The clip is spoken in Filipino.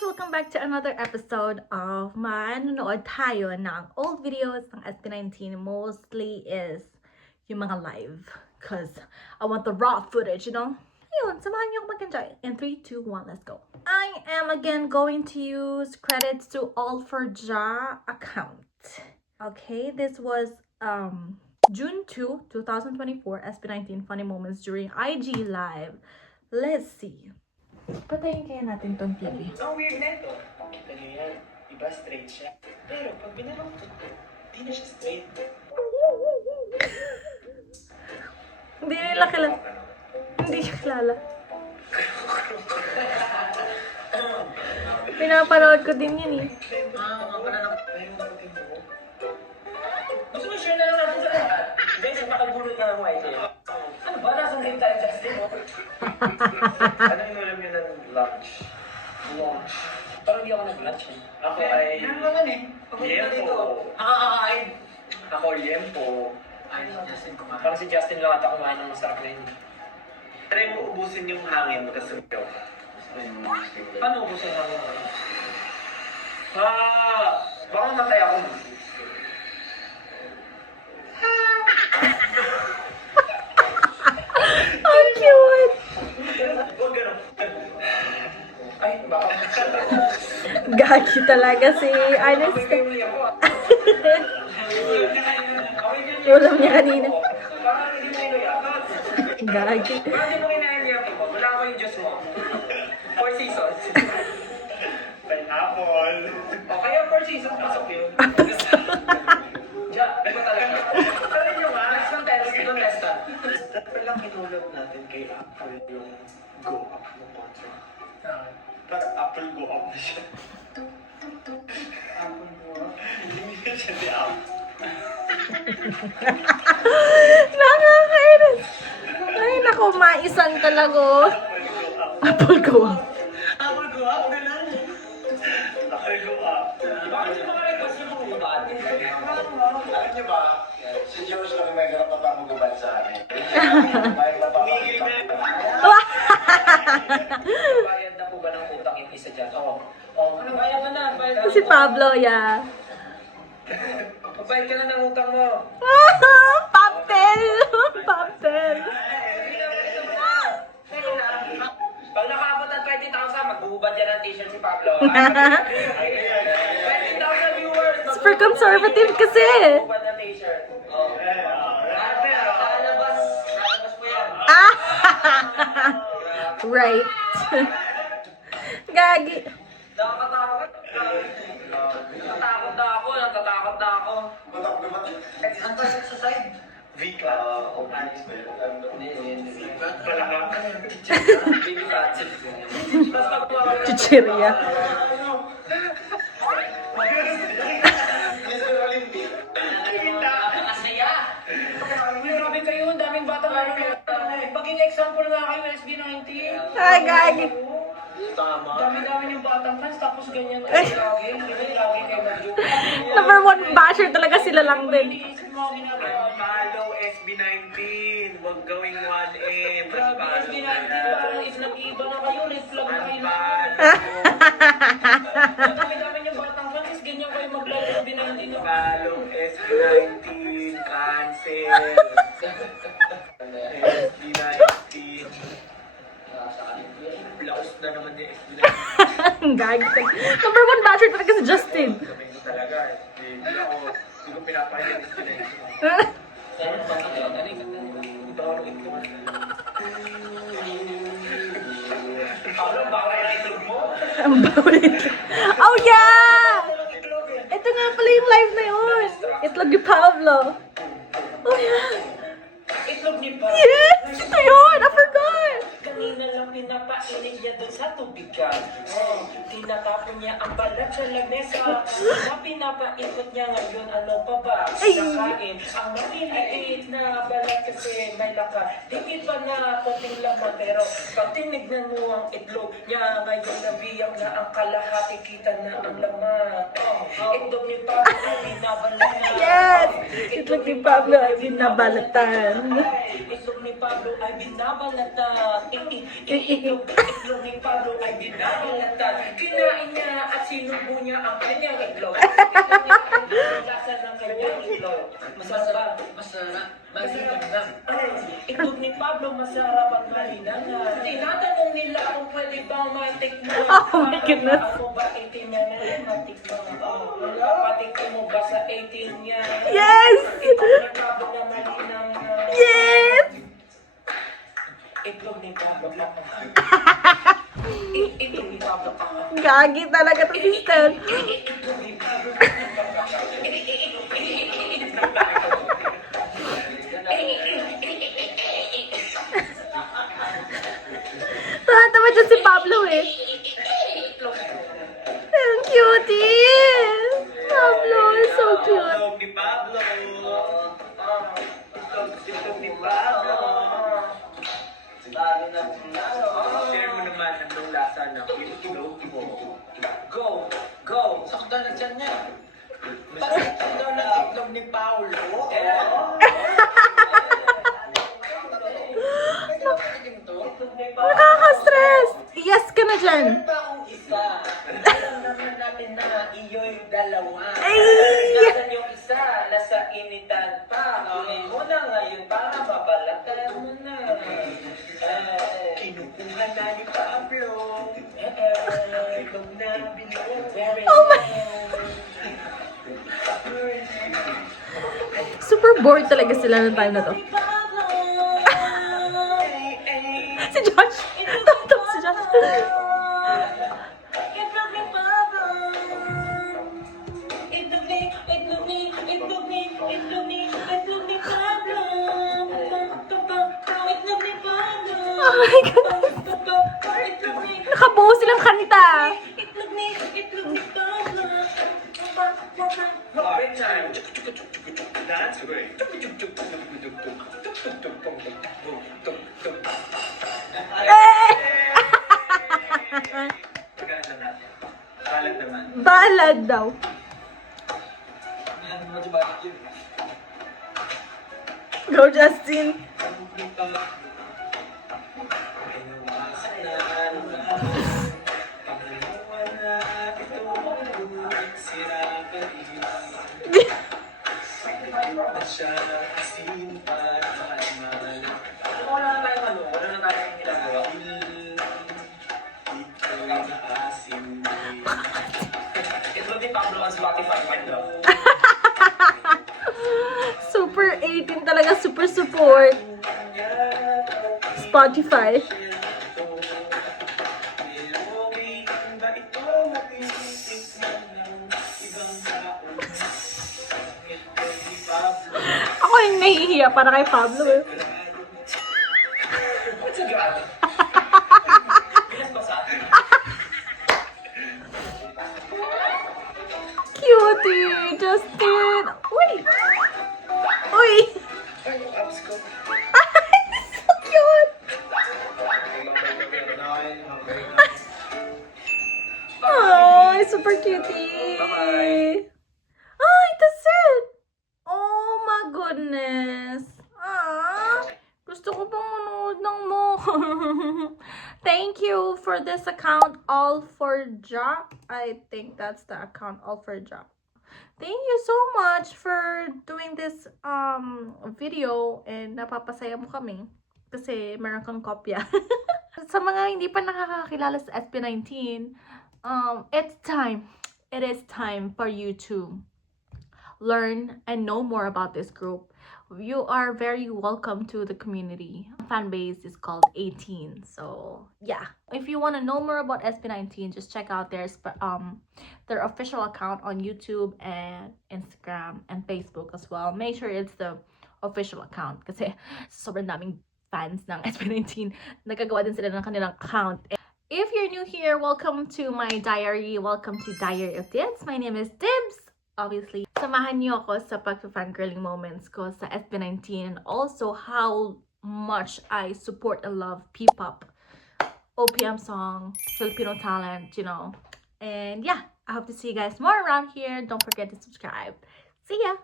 Welcome back to another episode of manonood tayo ng old videos ng SB19. Mostly is yung mga live. Because I want the raw footage, you know? Ayun, samahan niyo ako mag-enjoy. In 3, 2, 1, let's go. I am again going to use credits to All4Ja account. Okay, this was June 2, 2024, SB19 funny moments during IG live. Let's see. Patayin kaya natin tong TV. Ang weird na ito. Kita niyo yan. Iba straight siya. Pero pag binaluktot ko, di na siya straight. Hindi nila kilala. Hindi siya kilala. Pinapanood ko din yun eh. Gusto mo share na lang natin sa lahat? Guys, makagulot na lang mo idea. Ano ba? Nasaan din tayo, Justin? Ano yung ulam yun ng lunch? Lunch. Parang di ako nag-lunch eh. Ako ay... Yempo. Nakakakain. Ako yempo. Ay, si Justin kumain. Parang si Justin lang ata kumain ng masarap na yun. Try mo ubusin yung hangin mo kasi sumigaw ka. Paano ubusin yung hangin mo? Baka matay ako. Ang cute! Huwag ganun. Ay, baka. Gagi talaga si Ernest. Ulam niya kanina. Gagi. Bakit mo kinain ko? Wala ko yung Diyos mo. 4 seasons. Pineapple. O kaya 4 seasons, pasok yun. Diyan, iba talaga. Sabi nyo nga, next contest, contestant. Palang inulog natin kay Apple yung go up ng concert. Parang Apple go up na siya. Apple go up? Hindi siya di up. Nakakainis. Ay, naku, maisan talaga. Apple go up. Apple go up? Ganun. Apple go up. Bakit yung mga request yung mga ubad? Alam niyo ba, si George lang may garap na pamugubad sa amin. Tumigil na. Bayad na po ba ng utang yung isa dyan? Oo. Ano, bayad ka na. Si Pablo, yeah. Magbayad ka na ng utang mo. Papel! Papel! Pag nakabot ng 20,000, magbuhubad yan ang t-shirt si Pablo. 20,000 viewers. Super conservative kasi. Magbuhubad ng t-shirt. Pero, lalabas po yan. Right. Gagi. Nakakatakot. Natatakot na ako. Natatakot na ako. Ang tasit sa side. Vika. Palaka. Baby fat. Chichirya. Nakasaya. Grabe kayo. Ang daming bata lang. Paging example nga kayo, SB19. Ay, gagi. Tama. Dami-dami yung batang fans, tapos ganyan kayo lagi. Ganyan lagi kayo mag-joke. Number 1 basher talaga sila lang din. Follow SB19. Huwag gawing 1M. Grabe, SB19. Parang if nag-iiba na kayo, red flag na kayo na. Dami-dami yung batang fans, ganyan kayo mag-live SB19. Follow SB19. Cancel. SB19. Laos na naman yung SB19. Gagi. Number 1 basher talaga si Justin. Sabi ko talaga, hindi ko pinapahiya ng SB19. Ang bawit. Oh yeah! Ito nga pala yung live na yun. Itlog ni Pablo. Oh yeah. Itlog ni Pa. Yes! Ito yun! I forgot! Kanina lang pinapainig niya doon sa tubigan. Tinatapon niya ang balat sa lamesa. Na pinapaikot niya ngayon, ano pa ba? Nakain ang maliliit na balat kasi may laka. Di pa na konting laman pero pag tinignan mo ang itlog niya ngayon nabiyang na ang kalahati kita na ang laman. Itlog ni Pablo ay binabalatan. Yes! Itlog ni Pablo ay binabalatan. Itlog ni Pablo ay binabalata. Itlog ni Pablo ay binabalata. Kinain niya at sinubo niya ang kanyang itlog. Tingnan niya ang lasa ng kanyang itlog. Masarap. Malinang na. Itlog ni Pablo masarap at malinang na. Tinatanong nila kung pwede bang matikman. Oh my goodness. Ako ba 18 niya na rin matikman? Patikman mo ba sa 18 niya? Yes! Itlog ni Pablo na malinang na. Yes! Itlog ni Pablo na. Itlog ni Pablo na. Gagi talaga to, sister. Itlog ni Pablo Tawa dyan si Pablo eh. Ang cutie! Pablo is so cute. Itlog ni Pablo. Itlog ni Pablo. Share mo naman ang lasa ng itlog mo. Go! Sakta na dyan niya. Parang sakta na itlog ni Paulo. Nakaka-stress! Yes ka na dyan. Meron pa akong isa. Alam naman natin na iyo'y dalawa. Ay! Nasaan yung isa? Nasa initan pa. Kunin mo na ngayon para mabalatan mo na. Kinukuha na ni Pablo. Itlog na bilog. Oh my... Super bored talaga sila ng time na to. Si Josh! Tawa si Josh. Oh my God! Nakabuo silang kanta. Bedtime. That's great. Balad naman. Balad daw. Go, Justin. Wala na tayong ginagawa. Ito din Pablo ang Spotify friend daw. Super 18 talaga, super support. Spotify. Ako yung nahihiya para kay Pablo eh. What's a girl? Bilas ba sa atin? Cutie! Justin! Uy! Uy! So cute! Oh, super cutie! Bye-bye. Ay, that's it! Oh my goodness! Ah, gusto ko pang manood ng more. Thank you for this account, All for Ja. I think that's the account, All for Ja. Thank you so much for doing this video and napapasaya mo kami kasi meron kang kopya. Sa mga hindi pa nakakakilala sa SB19, it is time for you to learn and know more about this group. You are very welcome to the community. Fan base is called 18. So yeah, if you want to know more about SB19, just check out their official account on YouTube and Instagram and Facebook as well. Make sure it's the official account kasi sobrang daming fans ng SB19. Nagagawa din sila ng kanilang account. If you're new here, welcome to my diary. Welcome to Diary of Dibs. My name is Dibs. Obviously, samahan niyo ako sa pag-fangirling moments ko sa SB19 and also how much I support and love P-pop, OPM song, Filipino talent, you know. And yeah, I hope to see you guys more around here. Don't forget to subscribe. See ya!